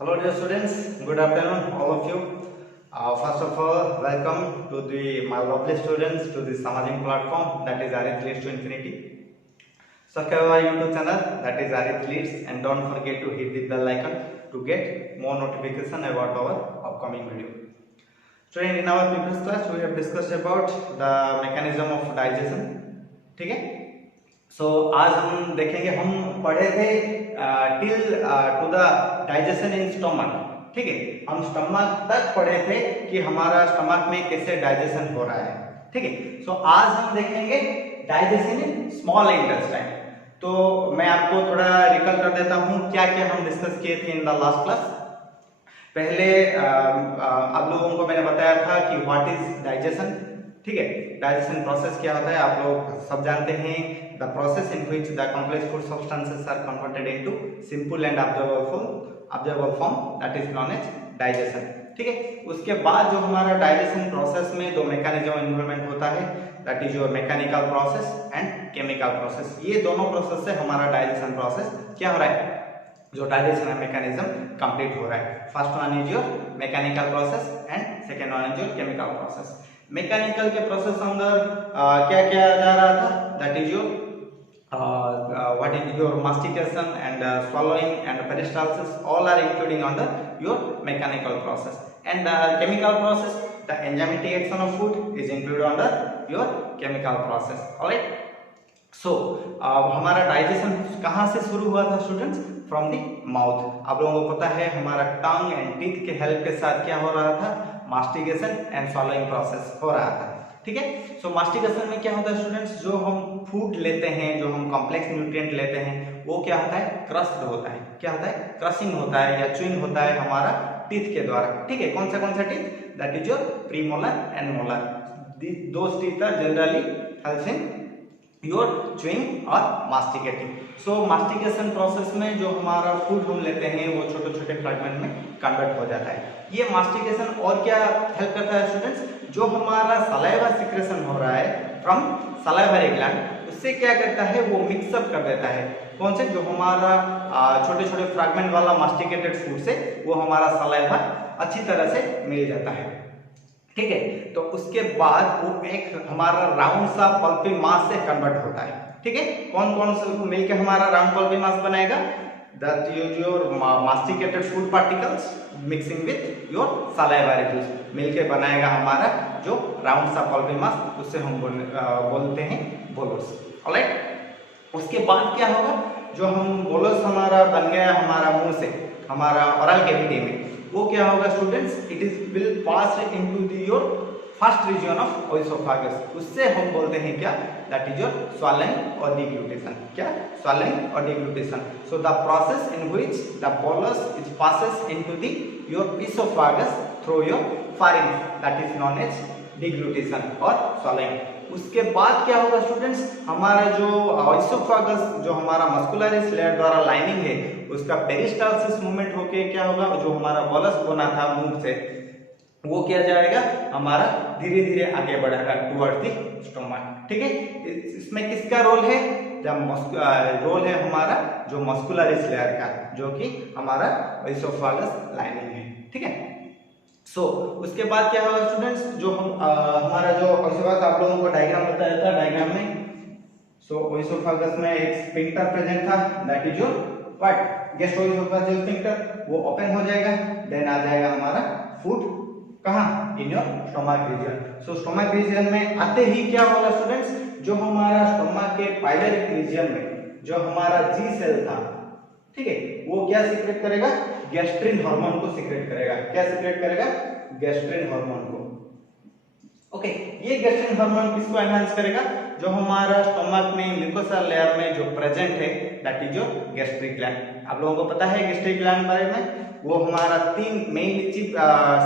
Hello dear students, good afternoon all of you. First of all, welcome to my lovely students to this amazing platform that is Arith Leads to Infinity. Subscribe our YouTube channel that is Arith Leads and don't forget to hit the bell icon to get more notification about our upcoming video. Student, in our previous class we have discussed about the mechanism of digestion. ठीक है? So आज हम देखेंगे, हम पढ़े थे till two the digestion in stomach. ठीक है, हम स्टमक तक पढ़े थे कि हमारा स्टमक में कैसे डाइजेशन हो रहा है. ठीक है, सो आज हम देखेंगे डाइजेशन इन स्मॉल इंटेस्टाइन. तो मैं आपको थोड़ा रिकॉल कर देता हूँ क्या क्या हम डिस्कस किए थे इन द लास्ट क्लास. पहले आप लोगों को मैंने बताया था कि व्हाट इज डाइजेशन. ठीक है, डाइजेशन प्रोसेस क्या होता है आप लोग सब जानते हैं. The process in which the complex food substances are converted into simple and observable form that is known as digestion. ठीक है, उसके बाद जो हमारा डाइजेशन प्रोसेस में दो मैकेनिज्म इन्वॉल्वमेंट होता है that is your mechanical process and chemical process. ये दोनों प्रोसेस से हमारा डाइजेशन प्रोसेस क्या हो रहा है, जो डाइजेशन मैकेनिज्म कंप्लीट हो रहा है. First one is your mechanical process and second one is your chemical process. Mechanical के प्रोसेस अंदर क्या क्या जा रहा था that is your what is your mastication and swallowing and peristalsis, all are including under your mechanical process. And chemical process, the enzymatic action of food is included under your chemical process. All right, so हमारा digestion कहाँ से शुरू हुआ था students? From the mouth. आप लोगों को पता है हमारा टंग एंड टीथ के हेल्प के साथ क्या हो रहा था, मास्टिकेशन एंड swallowing प्रोसेस हो रहा था. ठीक है, सो मास्टिकेशन में क्या होता है स्टूडेंट्स, जो हम फूड लेते हैं, जो हम कॉम्प्लेक्स न्यूट्रिएंट लेते हैं, वो क्या होता है, क्रस्ट होता है. क्या होता है, क्रशिंग होता है या च्यूइंग होता है हमारा टीथ के द्वारा. ठीक है, कौन सा teeth, that is your premolar and molar. Those teeth are generally helps in your chewing और मास्टिकेटिंग. सो मास्टिकेशन प्रोसेस में जो हमारा फूड हम लेते हैं वो छोटे छोटे फ्रेगमेंट में कन्वर्ट हो जाता है. ये मास्टिकेशन और क्या हेल्प करता है स्टूडेंट्स, जो हमारा सलाइवा सिक्रेशन हो रहा है फ्रॉम सलाइवरी ग्लैंड, उससे क्या करता है वो मिक्सअप कर देता है. कौन से, जो हमारा छोटे छोटे फ्रैगमेंट वाला मास्टिकेटेड फूड से वो हमारा सलाइवा अच्छी तरह से मिल जाता है. ठीक है, तो उसके बाद वो एक हमारा राउंड सा पल्पी मास से कन्वर्ट होता है. ठीक है, कौन कौन से मिलकर हमारा राउंड पल्पी मास बनाएगा, that use your masticated food particles mixing with your salivary juice, मिलके बनाएगा हमारा जो राउंड सा पल्पी मास, उससे हम बोलते हैं बोलोस. ऑलराइट, उसके बाद क्या होगा, जो हम बोलोस हमारा बन गया हमारा मुंह से, हमारा ओरल कैविटी में, वो क्या होगा students, it is will pass into the your first region of oesophagus. उससे हम बोलते हैं क्या, दैट इज योर swallowing और डिग्लूटेशन. क्या, swallowing और deglutition. So the process in which the bolus is passes into the your oesophagus through your pharynx, that is known as deglutition और swallowing. उसके बाद क्या होगा स्टूडेंट्स, हमारा जो इसोफेगस, जो हमारा मस्कुलरिस लेयर द्वारा लाइनिंग है, उसका पेरिस्टाल्सिस मूवमेंट होके क्या होगा, जो हमारा बोलस बना था मुंह से, वो क्या जाएगा हमारा धीरे धीरे आगे बढ़ेगा टुवर्ड्स द स्टोमक. ठीक है, इसमें किसका रोल है, रोल है हमारा जो मस्कुलरिस लेयर का, जो कि हमारा इसोफेगस लाइनिंग है. ठीक है, सो उसके बाद क्या होगा स्टूडेंट्स, जो हम हमारा जो ओइसोफेगस आप लोगों को डायग्राम बताया था, डायग्राम में सो ओइसोफेगस में एक स्फिंक्टर प्रेजेंट था, that is your what, gastroesophageal sphincter. वो ओपन हो जाएगा, देन आ जाएगा हमारा फूड कहाँ, in your stomach region. So stomach region में आते ही क्या होगा स्टूडेंट्स, जो हमारा स्टोमक के पाइलोरिक रीजन में जो हमारा जी सेल था, ठीक है, वो क्या सीक्रेट करेगा, गैस्ट्रिन हार्मोन को सीक्रेट करेगा. क्या सीक्रेट करेगा, गैस्ट्रिन हार्मोन को. ओके, ये गैस्ट्रिन हार्मोन किसको एनहांस करेगा, जो हमारा स्टोमक में म्यूकोसा लेयर में जो प्रेजेंट है, that is your gastric gland. आप लोगों को पता है गैस्ट्रिक ग्लैंड बारे में, वो हमारा तीन मेन चीफ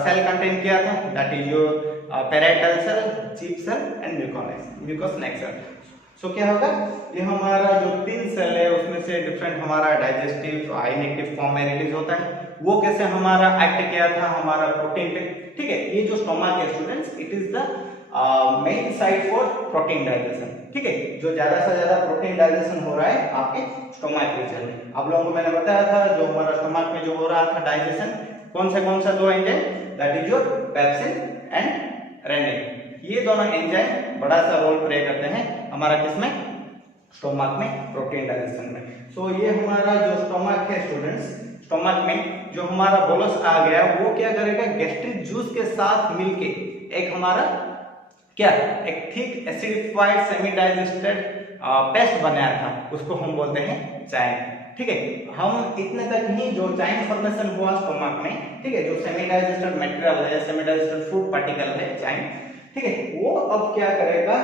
सेल कंटेन किया था, that is your parietal cell, chief cell and mucous neck cell. So क्या होगा, ये हमारा जो तीन सेल है उसमें से डिफरेंट हमारा डाइजेस्टिव इनएक्टिव फॉर्म में रिलीज होता है. वो कैसे हमारा एक्ट किया था हमारा प्रोटीन पे. ठीक है, ये जो स्टोमक है students, it is the main site for protein digestion, ठीक है, जो ज्यादा से ज्यादा प्रोटीन डाइजेशन हो रहा है आपके स्टोमक रीजन में। आप लोगों को मैंने बताया था जो हमारा स्टोमक में जो हो रहा था डाइजेशन, कौन सा दो enzyme, that is your pepsin and rennin. ये दोनों एंजाइम बड़ा सा रोल प्ले करते हैं हमारा किसमें, स्टोमक में, प्रोटीन डाइजेशन में। सो ये हमारा जो स्टोमक है स्टूडेंट्स, स्टोमक में जो हमारा बोलस आ गया वो क्या करेगा, गैस्ट्रिक जूस के साथ मिलके एक हमारा क्या, एक thick acidified semi digested paste बनाया था, उसको हम बोलते हैं चाइन, ठीक है। हम इतने तक ही जो चाइन फॉर्मेशन हुआ स्टोमक में, ठीक है, जो सेमी डाइजेस्टेड मटेरियल है, सेमी डाइजेस्टेड फूड पार्टिकल है चाइन, ठीक है, वो अब क्या करेगा,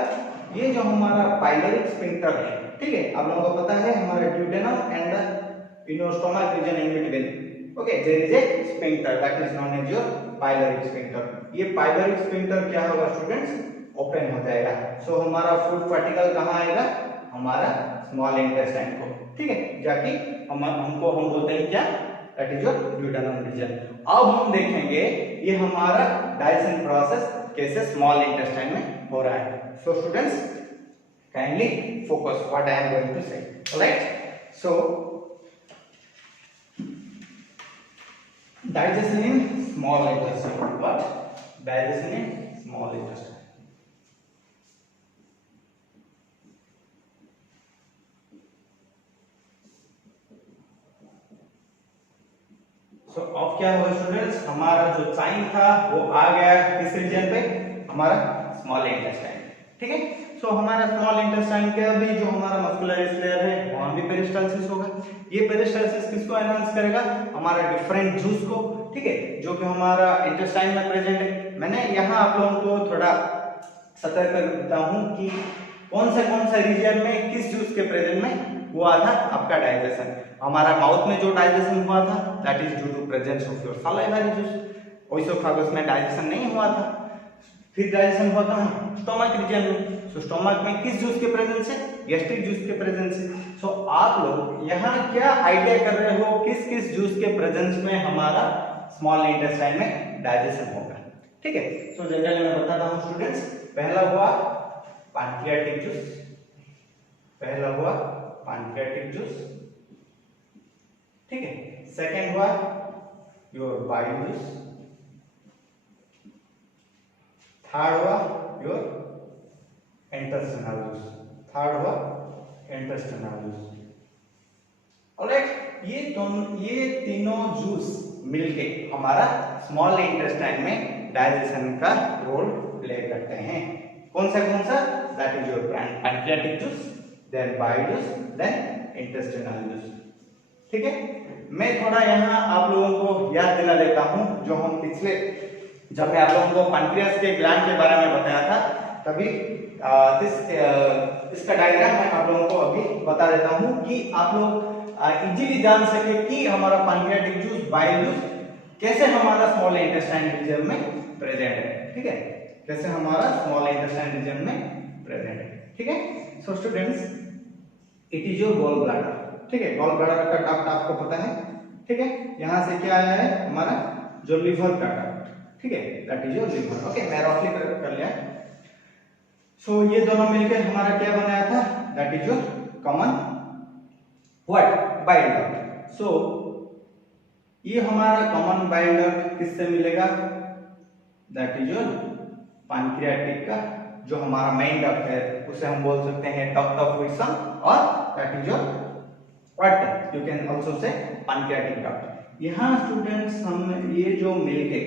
ये जो हमारा पाइलोरिक स्फिंक्टर है, ठीक है, आप लोगों को पता है हमारा duodenum and the stomach region in between, okay, there is a sphincter that is known as your pyloric sphincter. ये पाइलोरिक स्फिंक्टर क्या होगा स्टूडेंट्स, ओपन हो जाएगा। सो हमारा फूड पार्टिकल कहाँ आएगा, हमारा स्मॉल इंटेस्टाइन को, ठीक है, जाके हमको हम बोलते हैं क्या, that is your duodenum region. अब हम देखेंगे ये हमारा डाइजेशन प्रोसेस कैसे स्मॉल इंटेस्टाइन में हो रहा है। So students kindly focus what I am going to say, alright. So digestion in small intestine, what, digestion in small intestine। So अब क्या होगा स्टूडेंट्स, हमारा जो चाइन था वो आ गया किस रीजन पे, हमारा स्मॉल इंटेस्टाइन, ठीक है। सो हमारा स्मॉल इंटेस्टाइन के अभी जो हमारा मस्कुलर लेयर है वहां भी पेरिस्टाल्सिस होगा। ये पेरिस्टाल्सिस किसको एनहांस करेगा, हमारा डिफरेंट जूस को, ठीक है, जो कि हमारा इंटेस्टाइन में प्रेजेंट है। मैंने यहाँ आप लोगों को थोड़ा सतर्क करता हूँ कि कौन सा रीजन में किस जूस के प्रेजेंट में हुआ था आपका डाइजेशन। हमारा माउथ में जो डाइजेशन हुआ था that is due to presence of your salivary juice, oesophagus में डाइजेशन नहीं हुआ था। फिर डाइजेशन हुआ था स्टोमक रीजन में। सो स्टोमक में किस जूस के प्रेजेंस है, गैस्ट्रिक जूस के प्रेजेंस है। सो आप लोग यहाँ क्या आइडिया कर रहे हो किस किस जूस के प्रेजेंस में हमारा स्मॉल इंटेस्टाइन में डाइजेशन होगा, ठीक है। सो जनरली मैं बताता हूँ स्टूडेंट्स, पहला हुआ पैंक्रियाटिक जूस, पहला हुआ पैंक्रियाटिक जूस, ठीक है। सेकंड हुआ योर बाइल जूस, थर्ड हुआ योर इंटेस्टिनल जूस, थर्ड हुआ इंटेस्टिनल जूस, ऑलराइट। ये तीनों जूस मिलके हमारा स्मॉल इंटेस्टाइन में डाइजेशन का रोल प्ले करते हैं। कौन सा that is your pancreatic juice, then bile juice, then intestinal juice, ठीक है। मैं थोड़ा यहाँ आप लोगों को याद दिला देता हूँ, जो हम पिछले जब मैं आप लोगों को पैंक्रियास के ग्लैंड के बारे में बताया था तभी इसका डायग्राम मैं आप लोगों को अभी बता देता हूँ कि आप लोग इजीली जान सके कि हमारा पैंक्रियाटिक जूस, बाइल जूस कैसे हमारा स्मॉल इंटेस्टाइन रीजन में प्रेजेंट है, ठीक है, कैसे हमारा स्मॉल इंटेस्टाइन रीजन में प्रेजेंट है, ठीक है। So students it is your gall bladder, ठीक है, गॉल ब्लैडर का डक्ट आपको पता है, ठीक है। यहाँ से क्या आया है हमारा जो लिवर का डक्ट, ठीक है, that is your liver, okay, मैं रफली कर लिया। सो ये दोनों मिलकर हमारा क्या बनाया था, that is your common what, bile duct. So ये हमारा कॉमन बाइल डक्ट किससे मिलेगा, दैट इज योर पैंक्रियाटिक का जो हमारा मेन डक्ट है उसे हम बोल सकते हैं डक्ट ऑफ विल्सन, और that is your what, you can also say pancreatic duct. यहाँ स्टूडेंट्स हम ये जो मिलके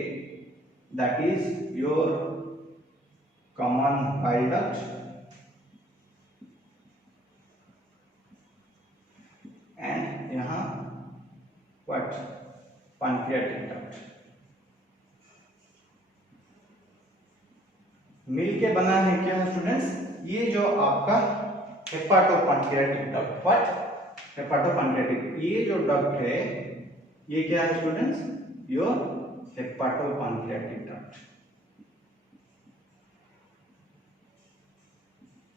that is your common bile duct and यहाँ व्हाट, पैंक्रियाटिक डक्ट मिलके बना है क्या स्टूडेंट्स, ये जो आपका हेपाटोपैंक्रियाटिक डक्ट, व्हाट, हेपाटोपैंक्रियाटिक, ये जो डक्ट है ये क्या है स्टूडेंट्स, योर हेपाटोपैंक्रियाटिक डक्ट,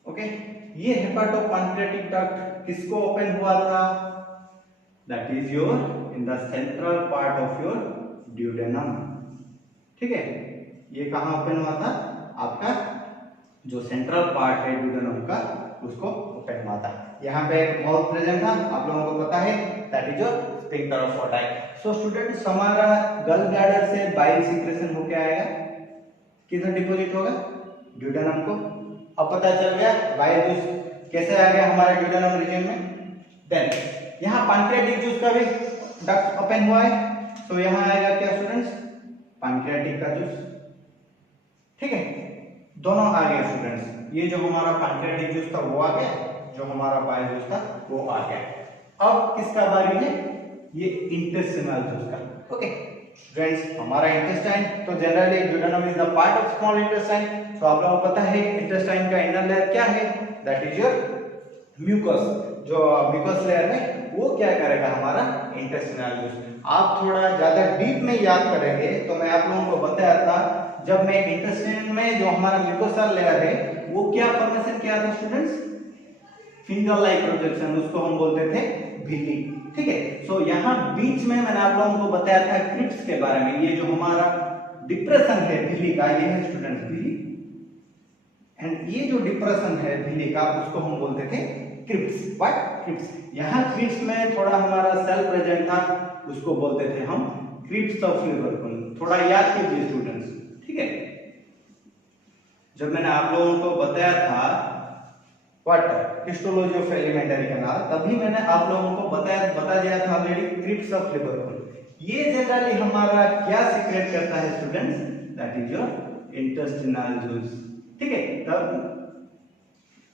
ओके। ये हेपाटोपैंक्रियाटिक डक्ट किसको ओपन हुआ था, that is your in the central part of your duodenum, ठीक है। ये कहां ओपन हुआ था, आपका जो सेंट्रल पार्ट है ड्यूडेनम का उसको ओपन हुआ था। यहाँ पे एक माउथ प्रेजेंट था, आप लोगों को पता है, that is your sphincter of फोर्टाई। सो स्टूडेंट्स हमारा गल ब्लैडर से बाइल सीक्रेशन होके आएगा, किधर डिपॉजिट होगा, ड्यूडेनम को। अब पता चल गया बाइल जूस कैसे आ गया हमारे ड्यूडेनम रीजन में। देन यहाँ पैंक्रियाटिक जूस का भी डक्ट ओपन हुआ है, तो यहाँ आएगा क्या स्टूडेंट्स, पैंक्रियाटिक का जूस। ठीक है, दोनों आ गए स्टूडेंट्स, ये जो हमारा पैंक्रियाटिक जूस था वो आ गया, जो हमारा बाइल जूस था वो आ गया। अब किसका बारी है, ये इंटेस्टिनल जूस का। ओके स्टूडेंट्स, हमारा इंटेस्टाइन तो generally duodenum is the part of small intestine. So आप लोगों को पता है इंटेस्टाइन का इनर लेयर क्या है, दैट इज योर म्यूकस। जो म्यूकस लेयर में वो क्या करेगा, हमारा इंटेस्टिनल जूस। आप थोड़ा ज्यादा डीप में याद करेंगे तो मैं आप लोगों को बताया था, जब मैं इंटेस्टाइन में जो हमारा म्यूकोसल लेयर है वो क्या फॉर्मेशन किया था स्टूडेंट्स, फिंगर लाइक प्रोजेक्शन, उसको हम बोलते थे झिल्ली। ठीक है, सो यहाँ बीच में मैंने आप लोगों को बताया था क्रिप्स के बारे में। ये जो हमारा डिप्रेशन है झिल्ली का, ये है स्टूडेंट्स झिल्ली, एंड ये जो डिप्रेशन है झिल्ली का उसको हम बोलते थे क्रिप्स। What, crypts. यहाँ क्रिप्स में थोड़ा हमारा सेल प्रेजेंट था, उसको बोलते थे हम क्रिप्स ऑफ लिवरपूल। थोड़ा याद कीजिए स्टूडेंट्स। ठीक है, जब मैंने आप लोगों को बताया था what histology of elementary canal, तभी मैंने आप लोगों को बता दिया था ऑलरेडी क्रिप्स ऑफ लिवरपूल। ये जनरली हमारा क्या सीक्रेट करता है students, that is your intestinal juice. ठीक है, तब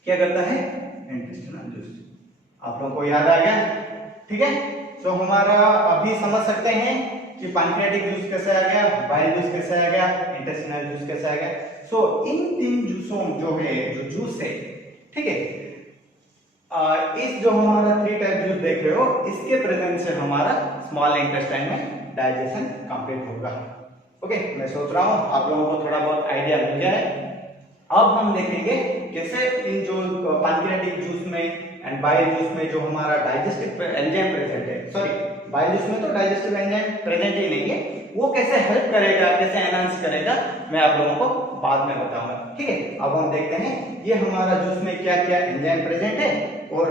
क्या करता है, इंटेस्टिनल जूस। आप लोगों को याद आ गया। ठीक है, सो हमारा अभी समझ सकते हैं कि पैंक्रियाटिक जूस कैसे आ गया, बाइल जूस कैसे आ गया, इंटेस्टिनल जूस कैसे आ गया। सो इन तीन जूसों जो है, जो जूस है, ठीक है, इस जो हमारा 3 टाइप जूस देख रहे हो, इसके प्रेजेंस से हमारा स्मॉल इंटेस्टाइन में डाइजेशन कंप्लीट होगा। ओके, मैं सोच रहा हूं आप लोगों को थोड़ा बहुत आइडिया मिल जाए। अब हम देखेंगे कैसे इन जो पैंक्रियाटिक जूस में एंड बाइल जूस में जो हमारा डाइजेस्टिव एंजाइम प्रेजेंट है, सॉरी बाइल जूस में तो डाइजेस्टिव एंजाइम प्रेजेंट ही नहीं है, वो कैसे हेल्प करेगा, कैसे एनहांस करेगा, मैं आप लोगों को बाद में बताऊंगा। ठीक है, अब हम देखते हैं ये हमारा जूस में क्या क्या एंजाइम प्रेजेंट है और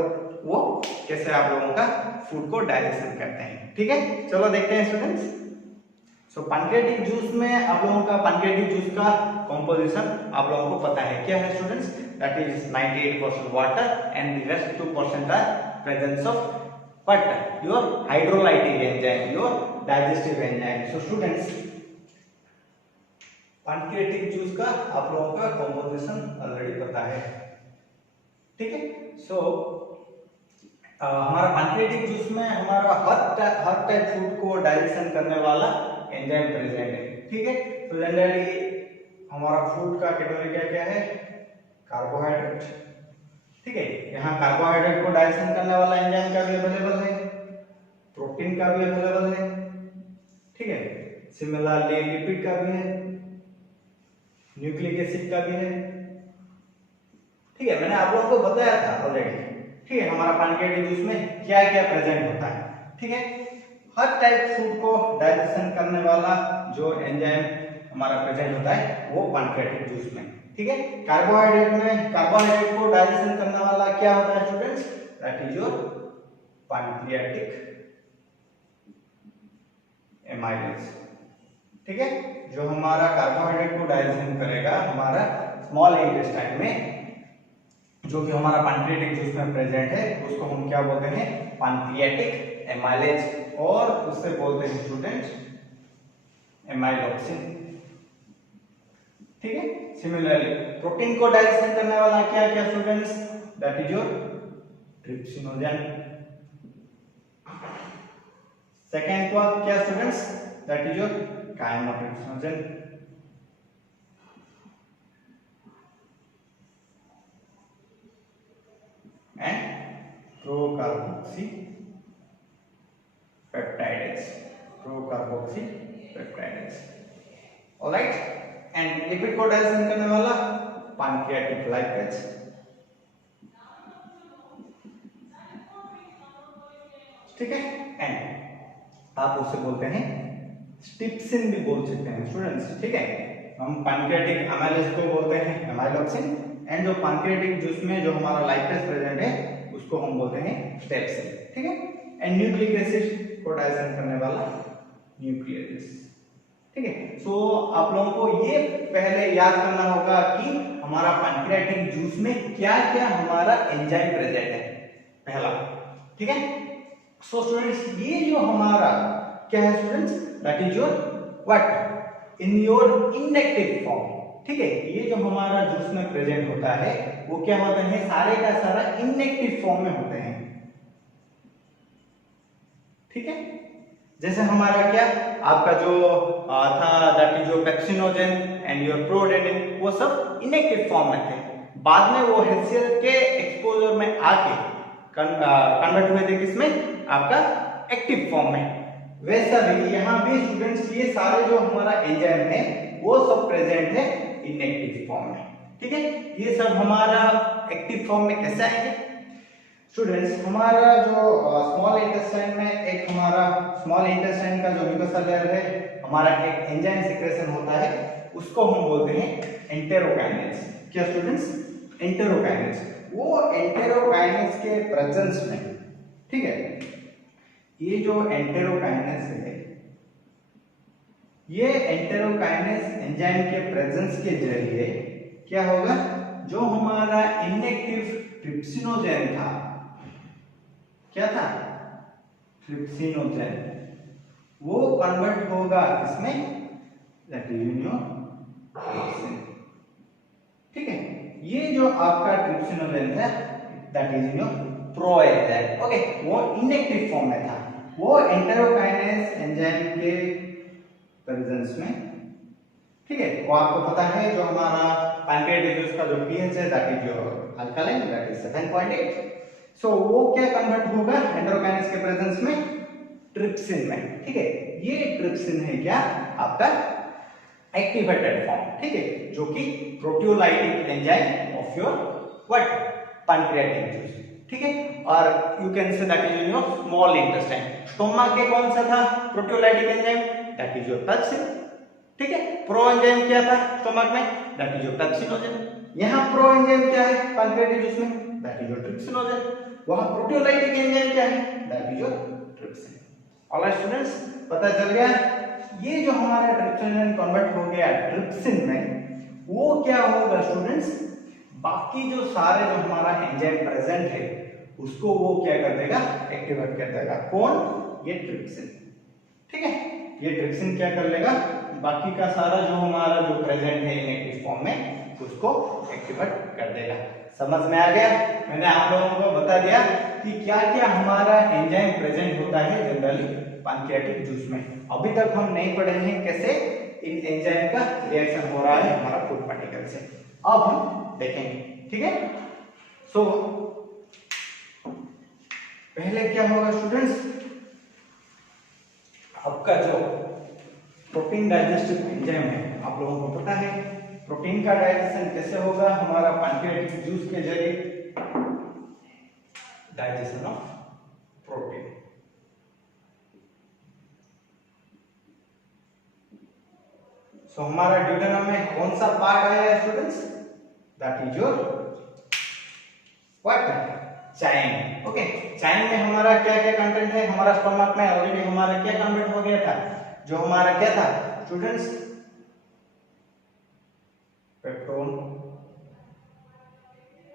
वो कैसे आप लोगों का फूड को डाइजेशन करते हैं। ठीक है, चलो देखते हैं स्टूडेंट्स। सो पैंक्रियाटिक जूस में आप लोगों का पैंक्रियाटिक जूस का कंपोजिशन आप लोगों को पता है क्या है students, that is 98% water and the rest 2% are presence of but your hydrolytic enzyme, your digestive enzyme. So students, pancreatic juice का आप लोगों का कंपोजिशन ऑलरेडी पता है। ठीक है, सो हमारा पैंक्रियाटिक जूस में हमारा हर टाइप फूड को डाइजेशन करने वाला एंजाइम प्रेजेंट है। ठीक है, तो जनरली हमारा फूड का कैटेगरी क्या क्या है, कार्बोहाइड्रेट। ठीक है, यहाँ कार्बोहाइड्रेट को डाइजेशन करने वाला एंजाइम का भी अवेलेबल है, प्रोटीन का भी अवेलेबल है। ठीक है, सिमिलरली लिपिड का भी है, न्यूक्लिक एसिड का भी है। ठीक है, मैंने आप लोगों को बताया था ऑलरेडी। ठीक है, हमारा पैंक्रियाटिक जूस में क्या क्या प्रेजेंट होता है। ठीक है, हर टाइप फूड को डाइजेशन करने वाला जो एंजाइम हमारा प्रेजेंट होता है वो पैंक्रियाटिक जूस में। ठीक है, कार्बोहाइड्रेट में कार्बोहाइड्रेट को डाइजेशन करने वाला क्या होता है students, that is your pancreatic amylase. ठीक है, जो हमारा कार्बोहाइड्रेट को डाइजेशन करेगा हमारा स्मॉल इंटेस्टाइन में, जो कि हमारा पैंक्रियाटिक जूस में प्रेजेंट है, उसको हम क्या बोलते हैं, पैंक्रियाटिक एमाइलेज, और उससे बोलते हैं स्टूडेंट्स एमाइलोक्सिन। ठीक है, सिमिलरली प्रोटीन को डाइजेशन करने वाला क्या क्या students, that is your trypsinogen. Second one क्या students, that is your chymotrypsinogen. And procarboxy peptidase, procarboxy peptidase. Alright, and lipid को डाइजेशन करने वाला पैंक्रियाटिक लाइपेज। ठीक है, एंड आप उसे बोलते हैं स्टिप्सिन भी बोल सकते हैं स्टूडेंट्स। ठीक है, हम पैंक्रियाटिक एमाइलेज को बोलते हैं एमाइलोक्सिन, एंड जो पैंक्रियाटिक जूस में जो हमारा लाइपेज प्रेजेंट है उसको हम बोलते हैं ट्रिप्सिन, ठीक है। एंड न्यूक्लिक एसिड को डाइजेस्ट करने वाला न्यूक्लियस, ठीक है। सो आप लोगों को ये पहले याद करना होगा कि हमारा पैंक्रियाटिक जूस में क्या क्या हमारा एंजाइम प्रेजेंट है, पहला, ठीक है। सो स्टूडेंट्स, ये जो हमारा क्या है students, that is your what in your inactive form, ठीक है। ये जो हमारा जूस में प्रेजेंट होता है वो क्या होता है, सारे का सारा इनएक्टिव फॉर्म में होते हैं, ठीक है। जैसे हमारा क्या आपका जो था that is your pepsinogen and your prorennin, वो सब इनएक्टिव फॉर्म में थे, बाद में वो HCl के एक्सपोजर में आके कन्वर्ट हुए थे किसमें, आपका एक्टिव फॉर्म में। वैसा भी यहाँ भी स्टूडेंट्स ये सारे जो हमारा एंजाइम है वो सब प्रेजेंट है इनएक्टिव फॉर्म में, ठीक है। ये सब हमारा एक्टिव फॉर्म में कैसे आएंगे स्टूडेंट्स, हमारा जो स्मॉल इंटेस्टाइन में एक हमारा स्मॉल इंटेस्टाइन का जो म्यूकोसा लेयर है, हमारा एक एंजाइम सिक्रेशन होता है, उसको हम बोलते हैं एंटेरोकाइनेज। क्या स्टूडेंट्स, एंटेरोकाइनेज। वो एंटेरोकाइनेज के प्रेजेंस में, ठीक है, ये जो एंटेरोकाइनेज है, ये एंटेरोकाइनेज एंजाइम के प्रेजेंस के जरिए क्या होगा, जो हमारा इनएक्टिव ट्रिप्सिनोजेन था, क्या था, ट्रिप्सिनोजेन, वो कन्वर्ट होगा इसमें, दैट इज ट्रिप्सिन, ठीक है। ये जो आपका ट्रिप्सिनोजेन था दैट इज प्रोएंजाइम, ओके, वो इनएक्टिव फॉर्म में था, वो एंटेरोकाइनेज एंजाइम के प्रेजेंस में, ठीक है। वो आपको पता है जो हमारा पैंक्रियाटिक जूस का जो pH है that is your alkaline, that is 7.8। सो वो क्या कन्वर्ट होगा एंटेरोकाइनेज के प्रेजेंस में, ट्रिप्सिन में, ठीक है। ये ट्रिप्सिन है क्या, आपका एक्टिवेटेड फॉर्म, ठीक है, जो कि proteolytic enzyme of your what pancreatic juice, ठीक है। और you can say that is in your small intestine. Stomach के कौन सा था proteolytic enzyme, that is your pepsin, ठीक है। प्रो एंजाइम क्या था स्टोमक में, दैट इज योर पेप्सिनोजेन। यहाँ प्रो एंजाइम क्या है पैंक्रियाटिक जूस में, दैट इज योर ट्रिप्सिनोजेन। वहां प्रोटियोलाइटिक एंजाइम क्या है, that is your trypsin. Alright students, पता चल गया। ये जो हमारा ट्रिप्सिन कन्वर्ट हो गया ट्रिप्सिन में, वो क्या होगा स्टूडेंट्स, बाकी जो सारे जो हमारा एंजाइम प्रेजेंट है उसको वो क्या कर देगा, एक्टिवेट कर देगा। कौन, ये ट्रिप्सिन, ठीक है। ये ट्रिप्सिन क्या कर लेगा, बाकी का सारा जो हमारा जो प्रेजेंट है इनएक्टिव फॉर्म में उसको एक्टिवेट कर देगा। समझ में आ गया, मैंने आप लोगों को बता दिया कि क्या क्या हमारा एंजाइम प्रेजेंट होता है जनरली पैंक्रियाटिक जूस में। अभी तक हम नहीं पढ़े हैं कैसे इन एंजाइम का रिएक्शन हो रहा है हमारा फूड पार्टिकल से, अब हम देखेंगे, ठीक है। सो पहले क्या होगा स्टूडेंट्स, आपका जो प्रोटीन डाइजेस्टिव एंजाइम है, आप लोगों को पता है प्रोटीन का डाइजेशन कैसे होगा, हमारा पैंक्रियाटिक जूस के जरिए डाइजेशन ऑफ प्रोटीन। सो हमारा ड्यूडेनम में कौन सा पार्ट आया है students, that is your what, chyme, okay. Chyme में हमारा क्या क्या कंटेंट है, हमारा स्टमक में ऑलरेडी हमारा क्या कन्वर्ट हो गया था, जो हमारा क्या था students, peptone,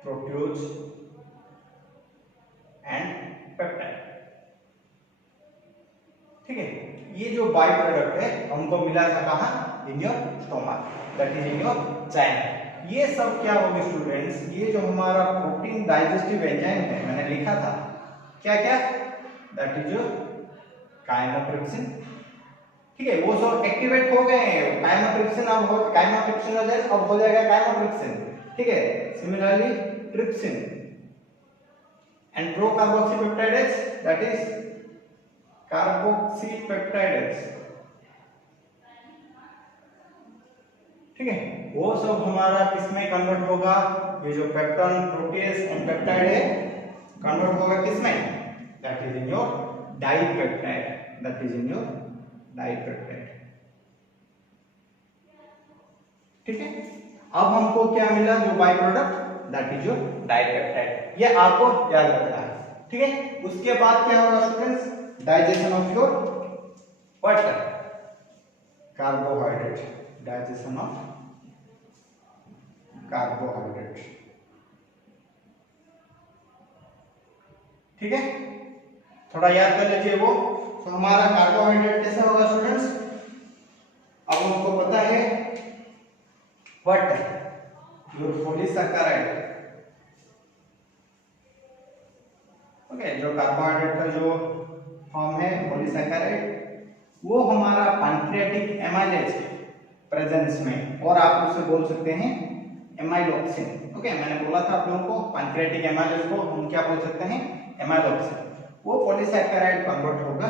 protrudes and peptide, ठीक है। ये जो बाय प्रोडक्ट है हमको मिला था कहां, in your stomach, that is in your chyme. ये सब क्या होंगे स्टूडेंट्स, ये जो हमारा प्रोटीन डाइजेस्टिव एंजाइम है मैंने लिखा था क्या क्या, दैट इज योर काइमोट्रिप्सिन, ठीक है। वो सब एक्टिवेट हो गए हैं, काइमोट्रिप्सिन अब हो, काइमोट्रिप्सिनोजेन अब हो जाएगा काइमोट्रिप्सिन, ठीक है। Similarly trypsin and pro carboxypeptidase, that is carboxypeptidase, ठीक है। वो सब हमारा किसमें कन्वर्ट होगा, ये जो पेप्टोन, प्रोटीज एंड पेप्टाइड है कन्वर्ट होगा किसमें, that is in your dipeptide, that is in your dipeptide, ठीक है। अब हमको क्या मिला, जो by product that is your dipeptide. ये आपको याद रखना है, ठीक है। उसके बाद क्या होगा students, digestion of your what carbohydrate, digestion of carbohydrate, ठीक है। थोड़ा याद कर लीजिए वो। तो हमारा कार्बोहाइड्रेट कैसे होगा स्टूडेंट्स, अब हमको पता है व्हाट योर पॉलीसैकेराइड, ओके। जो कार्बोहाइड्रेट का जो फॉर्म है पॉलीसैकेराइड, वो हमारा पैंक्रियाटिक एमाइलेज प्रेजेंस में, और आप उसे बोल सकते हैं एमाइलोक्सिन, ओके। मैंने बोला था आप लोगों को पैंक्रियाटिक एमाइलेज को हम क्या बोल सकते हैं, एमाइलोक्सिन। वो पॉलीसैकेराइड कन्वर्ट होगा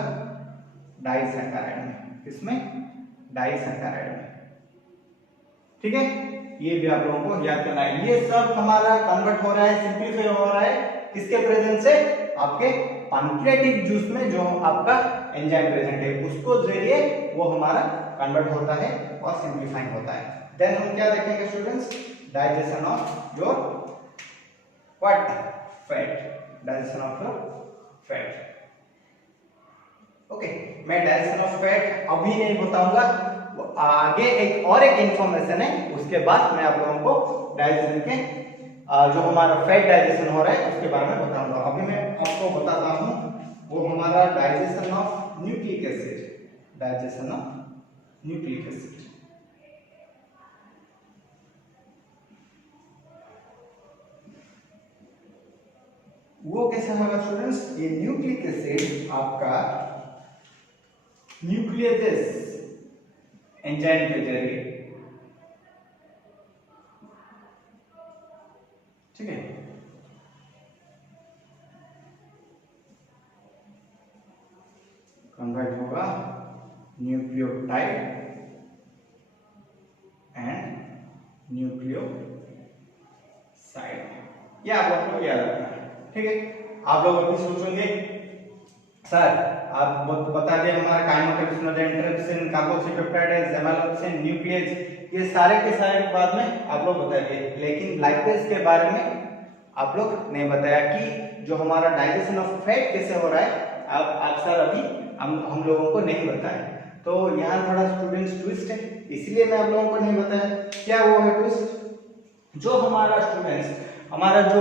डाइसैकेराइड में, इसमें डाइसैकेराइड में, ठीक है। ये भी आप लोगों को याद करना है। ये सब हमारा कन्वर्ट हो रहा है, सिंप्लीफाई हो रहा है किसके प्रेजेंस से, आपके पैंक्रियाटिक जूस में जो आपका एंजाइम प्रेजेंट है उसको जरिए वो हमारा कन्वर्ट होता है और सिंप्लीफाइंग होता है। देन हम क्या देखेंगे students, digestion of your what fat, digestion of your fat, okay. मैं डाइजेशन ऑफ फैट अभी नहीं बताऊंगा, आगे एक इंफॉर्मेशन है, उसके बाद मैं आप लोगों को डाइजेशन के जो हमारा फैट डाइजेशन हो रहा है उसके बारे में बताऊंगा। अभी मैं आपको बताता हूं वो हमारा digestion of nucleic acid, digestion of nucleic acid. वो कैसे होगा स्टूडेंट्स, ये न्यूक्लिक एसिड आपका न्यूक्लियोजेस एंजाइम के जरिए, ठीक है, कन्वर्ट होगा न्यूक्लियोटाइड एंड न्यूक्लियोसाइड। ये आप लोगों को याद रखना है, ठीक है। आप लोग अभी सोचेंगे सर आप बता दिए हमारा काइनेटोकिनेसिस, ट्रिप्सिन, कार्बोक्सीपेप्टाइडेज, एमाइलोक्सिन, न्यूक्लियस, ये सारे के सारे बाद में आप लोग बताइए, लेकिन लाइपेज के बारे में आप लोग नहीं बताया कि जो हमारा डाइजेशन ऑफ फैट कैसे हो रहा है, आप सर अभी हम लोगों को नहीं बताया। तो यहाँ थोड़ा स्टूडेंट्स ट्विस्ट है, इसलिए मैं आप लोगों को नहीं बताया। क्या वो है ट्विस्ट, जो हमारा स्टूडेंट्स हमारा जो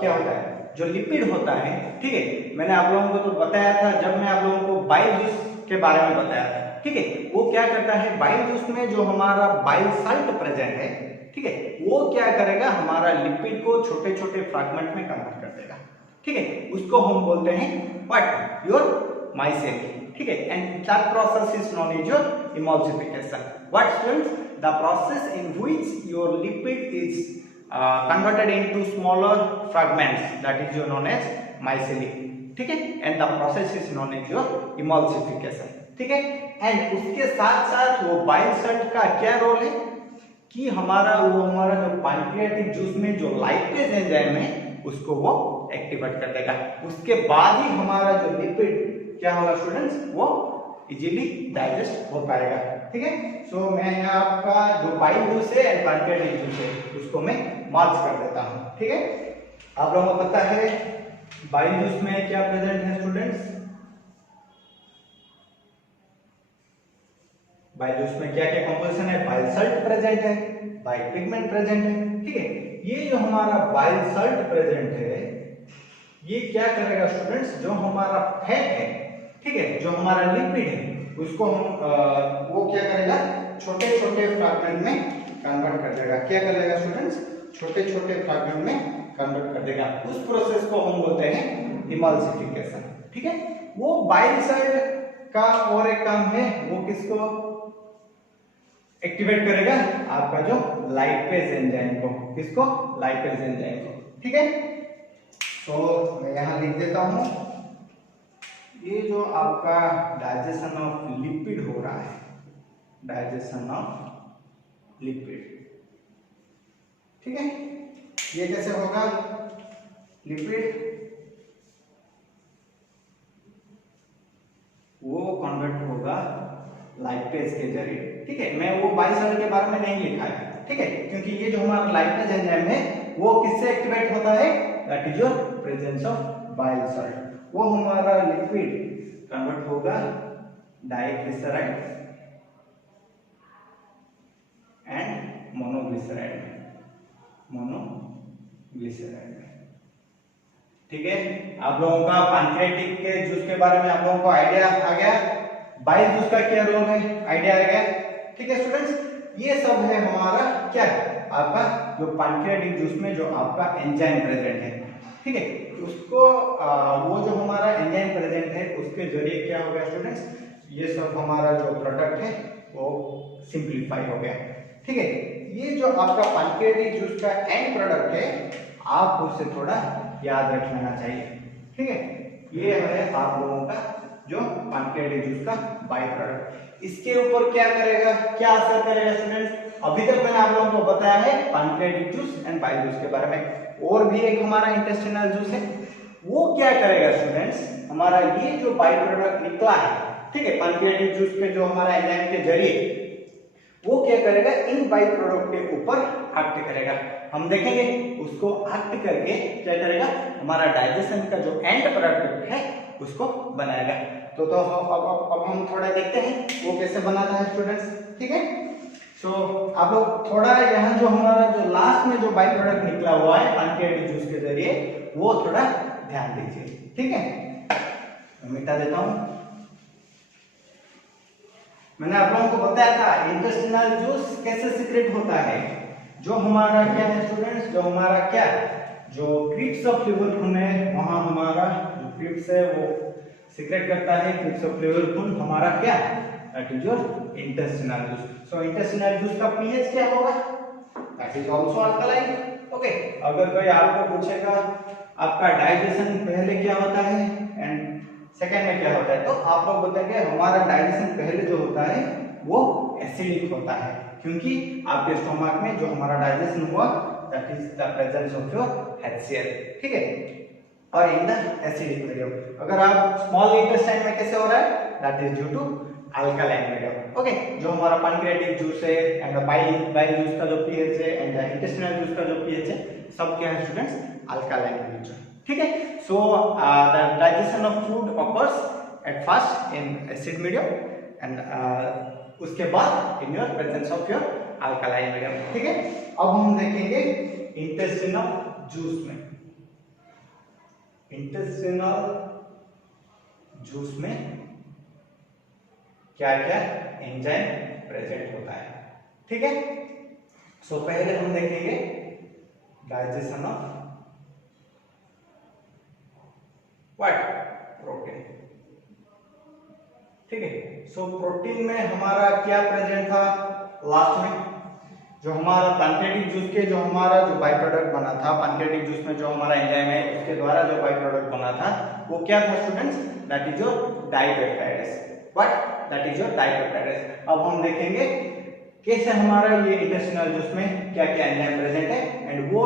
क्या होता है, जो लिपिड होता है, ठीक है। मैंने आप लोगों को तो बताया था जब मैं आप लोगों को बाइल जूस के बारे में बताया था, ठीक है। वो क्या करता है, बाइल जूस में जो हमारा बाइल साल्ट प्रेजेंट है, ठीक है, वो क्या करेगा, हमारा लिपिड को छोटे छोटे फ्रैगमेंट में कन्वर्ट कर देगा, ठीक है। उसको हम बोलते हैं व्हाट योर माइसेली, ठीक है। And that process is known as your emulsification. What students, the process in which your lipid is converted into smaller fragments, that is your known as micelle, ठीक है। and the process is known as your emulsification, ठीक है। and उसके साथ साथ वो bile salt का क्या रोल है कि हमारा जो पैंक्रियाटिक जूस में जो लाइपेज एंजाइम है उसको वो एक्टिवेट कर देगा। उसके बाद ही हमारा जो लिपिड क्या होगा स्टूडेंट्स, वो इजीली डाइजेस्ट हो पाएगा, ठीक है। सो मैं यहाँ आपका जो बाइल जूस है एंड पैंक्रियाटिक जूस है उसको मैं मार्च कर देता हूँ, ठीक है। आप लोगों को पता है बाइल जूस में क्या प्रेजेंट है स्टूडेंट्स, बाइल जूस में क्या क्या कंपोजिशन है, बाइल साल्ट प्रेजेंट है, बाइल पिगमेंट प्रेजेंट है, ठीक है। ये जो हमारा बाइल साल्ट प्रेजेंट है ये क्या करेगा स्टूडेंट्स, जो हमारा फैट है, ठीक है, जो हमारा लिपिड है उसको हम वो क्या करेगा, छोटे छोटे फ्रैगमेंट में कन्वर्ट कर देगा। क्या कर देगा स्टूडेंट्स, छोटे छोटे फ्रैगमेंट में कन्वर्ट कर देगा। उस प्रोसेस को हम बोलते हैं इमल्सिफिकेशन, ठीक है। वो बाइल साल्ट का और एक काम है, वो किसको एक्टिवेट करेगा, आपका जो लाइपेज एंजाइम को, किसको, लाइपेज एंजाइम को, ठीक है। तो मैं यहां लिख देता हूं, ये जो आपका डाइजेशन ऑफ लिपिड हो रहा है, डाइजेशन ऑफ लिपिड, ठीक है। ये कैसे होगा, लिपिड वो कन्वर्ट होगा लाइपेज के जरिए, ठीक है। मैं वो बाइल साल्ट के बारे में नहीं लिखा है, ठीक है, क्योंकि ये जो हमारा लाइपेज एंजाइम है वो किससे एक्टिवेट होता है, that is your presence of bile salt. वो हमारा लिक्विड कन्वर्ट होगा डाइग्लिसराइड एंड मोनोग्लिसराइड में। ठीक है, आप लोगों का पैंक्रियाटिक के जूस के बारे में आप लोगों को आइडिया आ गया, बाइल जूस का क्या रोल है आइडिया आ गया। ठीक है स्टूडेंट्स, ये सब है हमारा क्या है, आपका जो पैंक्रियाटिक जूस में जो आपका एंजाइम प्रेजेंट है। ठीक है, उसको वो जो हमारा एंजाइम प्रेजेंट है उसके जरिए क्या हो गया स्टूडेंट्स, ये सब हमारा जो प्रोडक्ट है वो सिंप्लीफाई हो गया। ठीक है, ये जो आपका पैंक्रियाटिक जूस का एंड प्रोडक्ट है आप उसे थोड़ा याद रख लेना चाहिए। ठीक है, ये है आप लोगों का जो पैंक्रियाटिक जूस का बाई प्रोडक्ट। इसके ऊपर क्या करेगा, क्या असर करेगा स्टूडेंट्स, अभी तक मैंने आप लोगों को बताया है pancreatic juice and bile juice के बारे में। और भी एक हमारा इंटेस्टिनल जूस है, वो क्या करेगा स्टूडेंट्स, हमारा ये जो बाई प्रोडक्ट निकला है, ठीक है, पैंक्रियाटिक जूस के जो हमारा एंजाइम के जरिए, वो क्या करेगा, इन बाई प्रोडक्ट के ऊपर एक्ट करेगा। हम देखेंगे उसको एक्ट करके क्या करेगा, हमारा डाइजेशन का जो एंड प्रोडक्ट है उसको बनाएगा। तो अब हम थोड़ा देखते हैं वो कैसे बनाता है स्टूडेंट्स। ठीक है, सो आप लोग थोड़ा यहाँ जो हमारा जो लास्ट में जो बाई प्रोडक्ट निकला हुआ है पैंक्रियाटिक जूस के जरिए, वो थोड़ा ध्यान दीजिए। ठीक है, मैं मिटा देता हूँ। मैंने आप लोगों को बताया था इंटेस्टिनल जूस कैसे सीक्रेट होता है। जो हमारा क्या है स्टूडेंट्स, जो हमारा क्या, जो क्रीप्स ऑफ लिवर खून है, वहां हमारा जो क्रीप्स है वो सीक्रेट करता है क्रीप्स ऑफ लिवर खून, हमारा क्या, that is your intestinal juice. So intestinal juice का पीएच क्या होगा, that is also alkaline. Okay, अगर कोई आपको पूछेगा आपका डाइजेशन पहले क्या होता है एंड सेकेंड में क्या होता है, तो आप लोग बताएंगे हमारा डाइजेशन पहले जो होता है वो एसिडिक होता है, क्योंकि आपके स्टोमक में जो हमारा डाइजेशन हुआ that is the presence of your HCl। ठीक है, और इन द एसिडिक मीडियम। अगर आप स्मॉल इंटेस्टाइन में कैसे हो रहा है, that is due to alkaline medium. Okay, जो हमारा पैंक्रियाटिक जूस है एंड बाइल जूस का जो पीएच है एंड इंटेस्टिनल जूस का जो पीएच है, सब क्या है स्टूडेंट्स, अल्कलाइन मीडियम। ठीक है, so the digestion of food occurs at first in acid medium and उसके बाद in your presence of your alkaline medium. ठीक है, अब हम देखेंगे इंटेस्टिनल जूस में। इंटेस्टिनल जूस में क्या क्या एंजाइम प्रेजेंट होता है। ठीक है, सो पहले हम देखेंगे डाइजेशन ऑफ व्हाट, प्रोटीन। ठीक है, सो प्रोटीन में हमारा क्या प्रेजेंट था लास्ट में, जो हमारा पैंक्रियाटिक जूस के जो हमारा जो बाई प्रोडक्ट बना था, पैंक्रियाटिक जूस में जो हमारा एंजाइम है उसके द्वारा जो बाई प्रोडक्ट बना था वो क्या था students, that is your dipeptides. What, that is your dipeptides. अब हम देखेंगे कैसे हमारा ये इंटेस्टिनल जूस में क्या क्या एंजाइम प्रेजेंट है एंड वो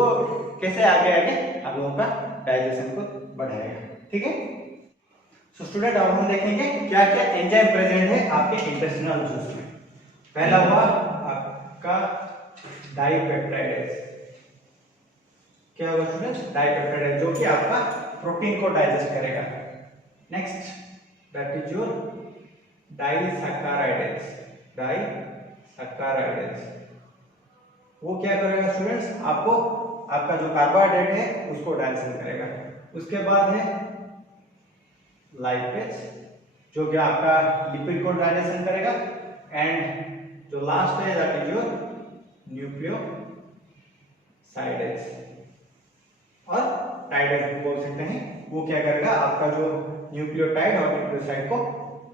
कैसे आगे आगे आप लोगों का डाइजेशन को बढ़ाएगा। ठीक है, सो स्टूडेंट अब हम देखेंगे क्या क्या एंजाइम प्रेजेंट है आपके इंटेस्टिनल जूस में। पहला हुआ आपका डाइपेप्टाइड्स। क्या होगा स्टूडेंट्स, डाइपेप्टाइड्स, जो कि आपका प्रोटीन को डाइजेस्ट करेगा। Next that is your disaccharides. Disaccharides वो क्या करेगा स्टूडेंट्स, आपको आपका जो कार्बोहाइड्रेट है उसको डाइजेस्ट करेगा। उसके बाद है लाइपेज, जो कि आपका लिपिड को डाइजेशन करेगा। एंड जो लास्ट है दैट इज योर न्यूक्लियोसाइड्स और टाइडेज बोल सकते हैं। वो क्या करेगा, आपका जो न्यूक्लियोटाइड और न्यूक्लियोसाइड को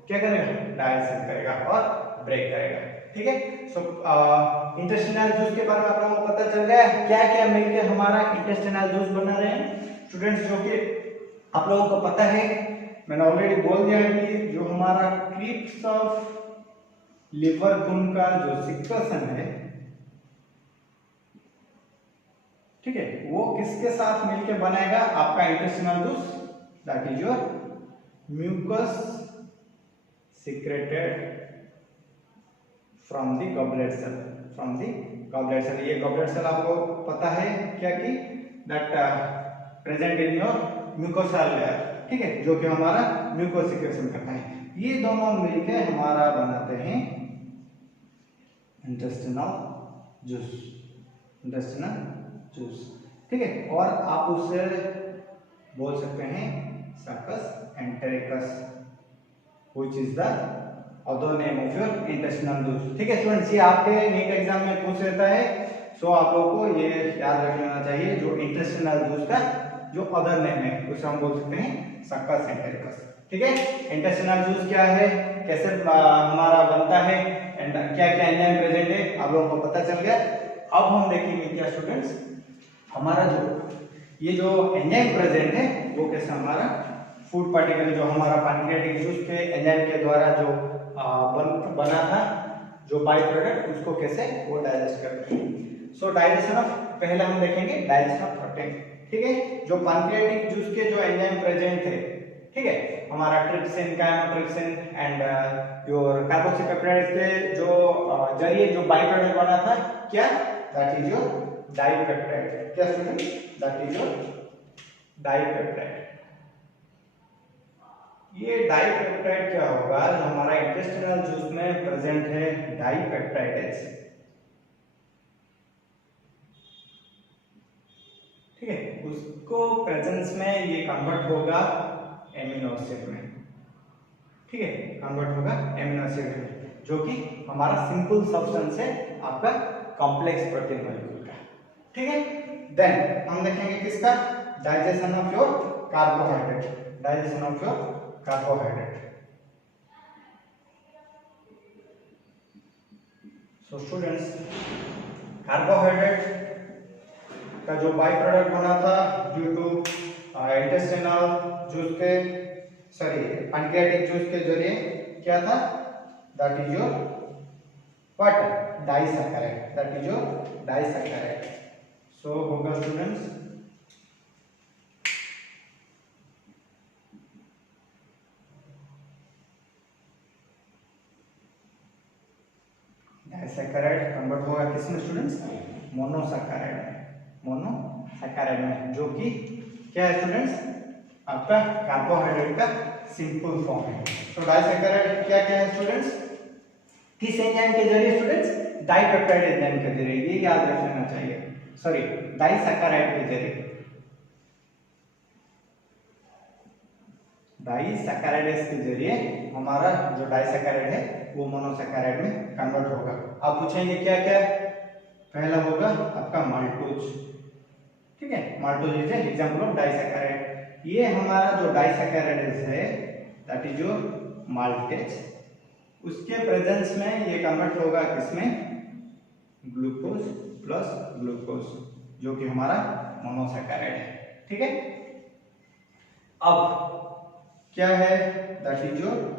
क्या करेगा, डाइजेशन करेगा और ब्रेक करेगा। ठीक है, सो इंटेस्टिनल जूस के बारे में आप लोगों को पता चल गया क्या क्या मिलकर हमारा इंटेस्टिनल जूस बना रहे हैं स्टूडेंट्स, जो कि आप लोगों को पता है, मैंने ऑलरेडी बोल दिया है कि जो हमारा क्रीप्स ऑफ लिवर खून का जो सिक्रेशन है, ठीक है, वो किसके साथ मिलकर बनाएगा आपका intestinal juice, that is your mucus secreted from the goblet cell. From the goblet cell. ये गॉबलेट सेल आपको पता है क्या कि that present in your mucosa layer, ठीक है, जो कि हमारा म्यूकोस सिक्रेशन करता है। ये दोनों मिलकर हमारा बनाते हैं इंटेस्टिनल जूस, इंटेस्टिनल जूस, ठीक है। और आप उसे बोल सकते हैं सकस entericus, which is the other name of your intestinal juice, ठीक है स्टूडेंट्स। ये आपके नीट एग्जाम में पूछ लेता है, सो आप लोगों को ये याद रख लेना चाहिए। जो इंटेस्टिनल जूस का जो अदर नेम है उसे हम बोल सकते हैं सकस एंटेरिकस, ठीक है। इंटेस्टिनल जूस क्या है, कैसे हमारा बनता है एंड क्या क्या एंजाइम प्रेजेंट है, आप लोगों को पता चल गया। अब हम देखेंगे क्या स्टूडेंट्स, हमारा ये जो एंजाइम प्रेजेंट है वो कैसे हमारा फूड पार्टिकल जो हमारा पैनक्रियाटिक जूस के एंजाइम के द्वारा जो बना था जो बाई प्रोडक्ट, उसको कैसे वो डाइजेस्ट करते हैं। सो डाइजेशन ऑफ, पहले हम देखेंगे डाइजेशन ऑफ प्रोटीन, ठीक है। जो पैनक्रियाटिक जूस के जो एंजाइम प्रेजेंट थे, ठीक है, हमारा ट्रिप्सिन, काइमोट्रिप्सिन एंड योर कार्बोक्सीपेप्टाइड के जो जरिए जो बाई प्रोडक्ट बना था क्या, दैट इज योर डाइपेप्टाइड। क्या student, that is your dipeptide. ये डाइपेप्टाइड क्या होगा, जो हमारा इंटेस्टिनल जूस में प्रेजेंट है डाइपेप्टाइड एसिड, ठीक है, उसको प्रेजेंस में ये कन्वर्ट होगा एमिनो एसिड में, ठीक है, कन्वर्ट होगा एमिनो एसिड में, जो कि हमारा सिंपल सब्सटेंस है आपका कॉम्प्लेक्स प्रोटीन मॉलिक्यूल का, ठीक है। देन हम देखेंगे किसका, digestion of your carbohydrate, digestion of your carbohydrate. So students, carbohydrate का जो बाई प्रोडक्ट बना था ड्यू टू इंटेस्टिनल जूस के, सॉरी पैनक्रियाटिक जूस के जरिए, क्या था, that is your what, disaccharide, that is your disaccharide. So होगा स्टूडेंट्स डाइसैकेराइड कन्वर्ट होगा किसमें स्टूडेंट्स, मोनोसैकेराइड में, मोनोसैकेराइड में, जो कि क्या है स्टूडेंट्स, आपका कार्बोहाइड्रेट का सिंपल फॉर्म है। तो डाइसैकेराइड क्या क्या है स्टूडेंट्स, किस एंजाइम के जरिए स्टूडेंट्स, डाइपेप्टाइड एंजाइम के जरिए, ये याद रख लेना चाहिए, सॉरी डाइसैकेराइड के जरिए, डाइसैकेराइड्स के जरिए हमारा जो डाइसैकेराइड है वो मोनोसैकेराइड में कन्वर्ट होगा। आप पूछेंगे क्या क्या, पहला होगा आपका माल्टोज, ठीक है, maltose is example of disaccharide. ये हमारा जो डाइसैकेराइड है दैट इज योर माल्टेज, उसके प्रेजेंस में ये कन्वर्ट होगा किसमें, ग्लूकोज प्लस ग्लूकोज, जो कि हमारा मोनोसैकेराइड है, ठीक है। अब क्या है, दैट इज योर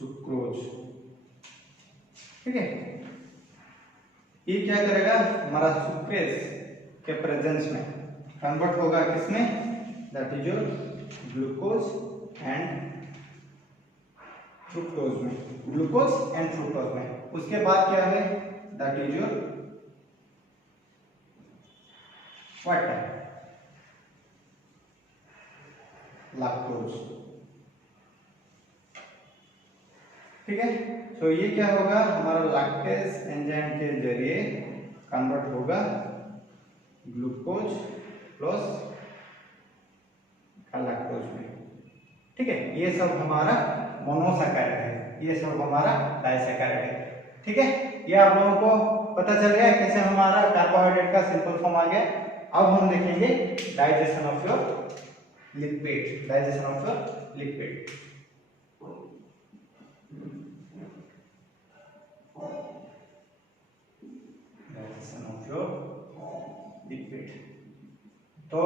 सुक्रोज, ठीक है। ये क्या करेगा, हमारा सुक्रेज के प्रेजेंस में कन्वर्ट होगा किसमें, that is your glucose and fructose में, ग्लूकोज एंड फ्रुक्टोज में। उसके बाद क्या है, that is your what, lactose, ठीक है। तो ये क्या होगा, हमारा लैक्टेज एंजाइम के जरिए कन्वर्ट होगा ग्लूकोज प्लस लैक्टोज में, ठीक है। ये सब हमारा मोनोसैकेराइड है, ये सब हमारा डाइसैकेराइड है, ठीक है। ये आप लोगों को पता चल गया कैसे हमारा कार्बोहाइड्रेट का सिंपल फॉर्म आ गया। अब हम देखेंगे digestion of your lipid, digestion of your lipid. Digestion of your lipid, तो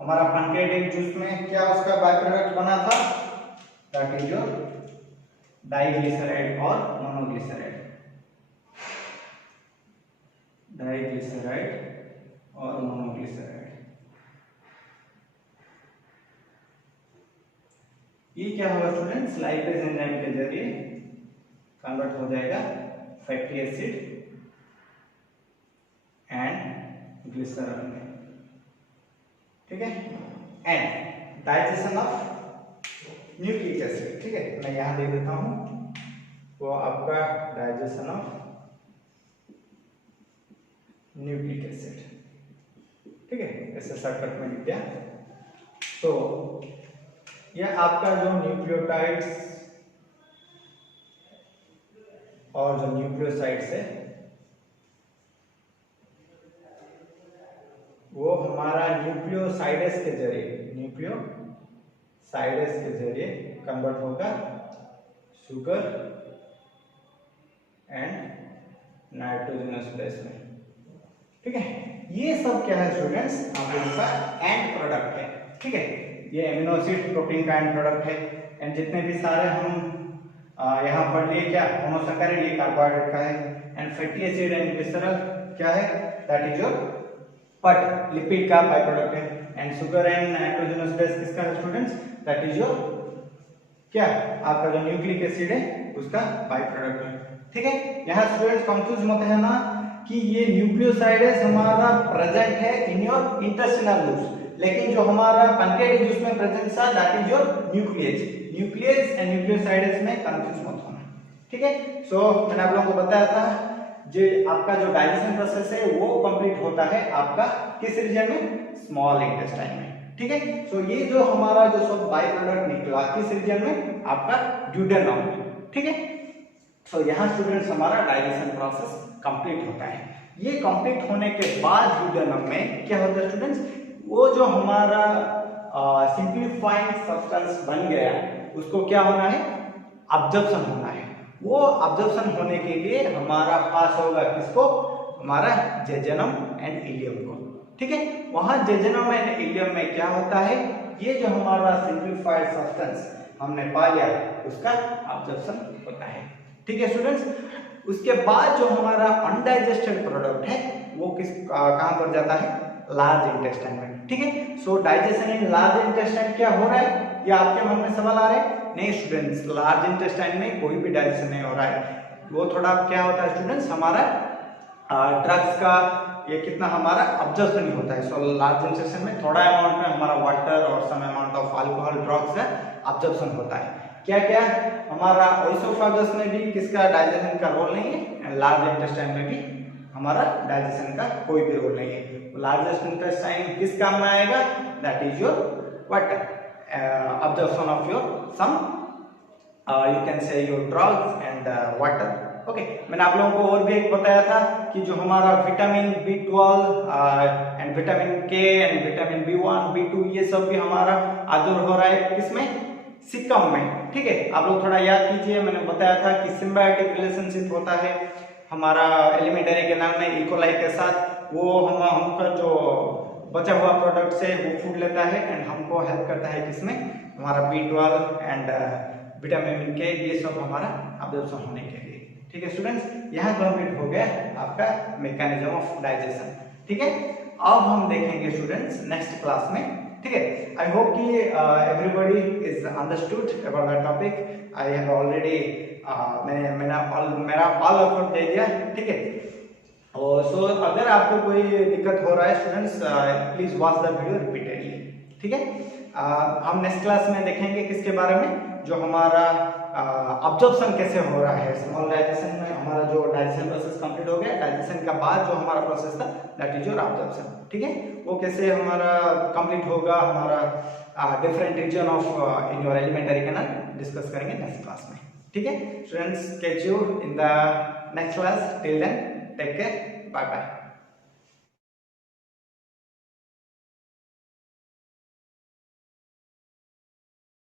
हमारा पैनक्रियाटिक जूस में क्या उसका बाय प्रोडक्ट बना था, दैट इज योर डाइग्लिसराइड और मोनोग्लिसराइड, डाइग्लिसराइड और मोनोग्लिसराइड। ये क्या होगा स्टूडेंट्स, लाइपेज एंजाइम के जरिए कन्वर्ट हो जाएगा फैटी एसिड एंड ग्लिसरॉल में, ठीक है, and digestion of nucleic acid, ठीक है, मैं यहां दे देता हूं, वो आपका डाइजेशन ऑफ न्यूक्लिक एसिड, ठीक है, ऐसे शॉर्टकट में लिख दिया। तो यह आपका जो न्यूक्लियोटाइड्स और जो न्यूक्लियोसाइड्स है वो हमारा न्यूक्लियोसाइडस के जरिए कन्वर्ट होगा शुगर एंड नाइट्रोजनस बेस में, ठीक है। ये सब क्या है स्टूडेंट्स, आप लोगों का एंड प्रोडक्ट है, ठीक है, ये एमिनो एसिड प्रोटीन का एंड प्रोडक्ट है। एंड जितने भी सारे हम यहाँ पढ़ लिए क्या, मोनोसैकेराइड ये कार्बोहाइड्रेट का है, and fatty acid and glycerol क्या है, that is your but lipid का बाय प्रोडक्ट है। And sugar and nitrogenous base किसका है स्टूडेंट्स, दैट इज योर क्या, आपका जो न्यूक्लिक एसिड है उसका बाय प्रोडक्ट है, ठीक है। यहाँ स्टूडेंट्स कंफ्यूज मत है ना कि ये न्यूक्लियोसाइड्स हमारा प्रेजेंट है इन योर इंटेस्टिनल लूप्स, लेकिन जो हमारा पैंक्रियाटिक जूस में प्रेजेंट था that is your nucleus and nucleosides में कंफ्यूज मत होना, ठीक है। सो मैंने आप लोगों को बताया था जो आपका जो डाइजेशन प्रोसेस है वो कंप्लीट होता है आपका किस रीजन में, स्मॉल इंटेस्टाइन में, ठीक है। सो ये जो हमारा जो सब बाय प्रोडक्ट निकला किस रीजन में, आपका ड्यूडेनम में, ठीक है। सो यहाँ स्टूडेंट्स हमारा डाइजेशन प्रोसेस कंप्लीट होता है। ये कंप्लीट होने के बाद ड्यूडेनम में क्या होता है स्टूडेंट्स, वो जो हमारा सिंप्लीफाइंग सब्सटेंस बन गया उसको क्या होना है, अब्जॉर्प्शन होना है। वो अब्जॉर्प्शन होने के लिए हमारा पास होगा किसको, हमारा जेजुनम एंड इलियम को, ठीक है। वहां जेजुनम एंड इलियम में क्या होता है, ये जो हमारा सिंप्लीफाइड सब्सटेंस हमने पा लिया उसका अब्जॉर्प्शन होता है, ठीक है स्टूडेंट्स। उसके बाद जो हमारा अनडाइजेस्टेड प्रोडक्ट है वो कहां पर जाता है, लार्ज इंटेस्टाइन में, ठीक है। सो डाइजेशन इन लार्ज इंटेस्टाइन क्या हो रहा है, ये आपके मन में सवाल आ रहे हैं, नहीं स्टूडेंट्स, लार्ज इंटेस्टाइन में कोई भी डाइजेशन नहीं हो रहा है। वो थोड़ा क्या होता है स्टूडेंट्स, हमारा ड्रग्स का ये कितना हमारा अब्जॉर्प्शन होता है। सो लार्ज इंटेस्टाइन में थोड़ा अमाउंट में हमारा वाटर और some amount of alcohol drugs का अब्जॉर्प्शन होता है। क्या क्या हमारा ओइसोफेगस में भी किसका डाइजेशन का रोल नहीं है, लार्ज इंटेस्टाइन में भी हमारा डाइजेशन का कोई भी रोल नहीं है। लार्जेस्ट इंटेस्टाइन किस काम में आएगा, that is your what, absorption of your some you can say your drugs and water, okay। मैंने आप लोगों को और भी एक बताया था कि जो हमारा vitamin B12 and vitamin K and vitamin B1 B2 ये सब भी हमारा अब्जॉर्ब हो रहा है किसमें, सिकम में, ठीक है। आप लोग थोड़ा याद कीजिए, मैंने बताया था कि सिम्बायोटिक रिलेशनशिप होता है हमारा एलिमेंटरी कैनाल में इकोलाई के साथ, वो हमका जो बचा हुआ प्रोडक्ट से वो फूड लेता है एंड हमको हेल्प करता है किसमें, हमारा B12 एंड विटामिन K ये सब हमारा अब्जॉर्प्शन होने के लिए, ठीक है स्टूडेंट्स। यहाँ कंप्लीट हो गया आपका मैकेनिज्म ऑफ डाइजेशन, ठीक है। अब हम देखेंगे स्टूडेंट्स नेक्स्ट क्लास में, ठीक है। आई होप कि everybody is understood about the topic. I have already मेरा ऑल एफर्ट दे दिया, ठीक है। और सो अगर आपको कोई दिक्कत हो रहा है students, please watch the video repeatedly, ठीक है। हम नेक्स्ट क्लास में देखेंगे किसके बारे में, जो हमारा अब्जॉर्प्शन कैसे हो रहा है स्मॉल डाइजेशन में। हमारा जो डाइजेशन प्रोसेस कंप्लीट हो गया, डाइजेशन का बाद जो हमारा प्रोसेस था दैट इज योर अब्जॉर्प्शन, ठीक है। वो कैसे हमारा कंप्लीट होगा, हमारा different region of in your alimentary canal discuss करेंगे नेक्स्ट क्लास में, ठीक है students. Catch you in the next class, till then take care, bye bye.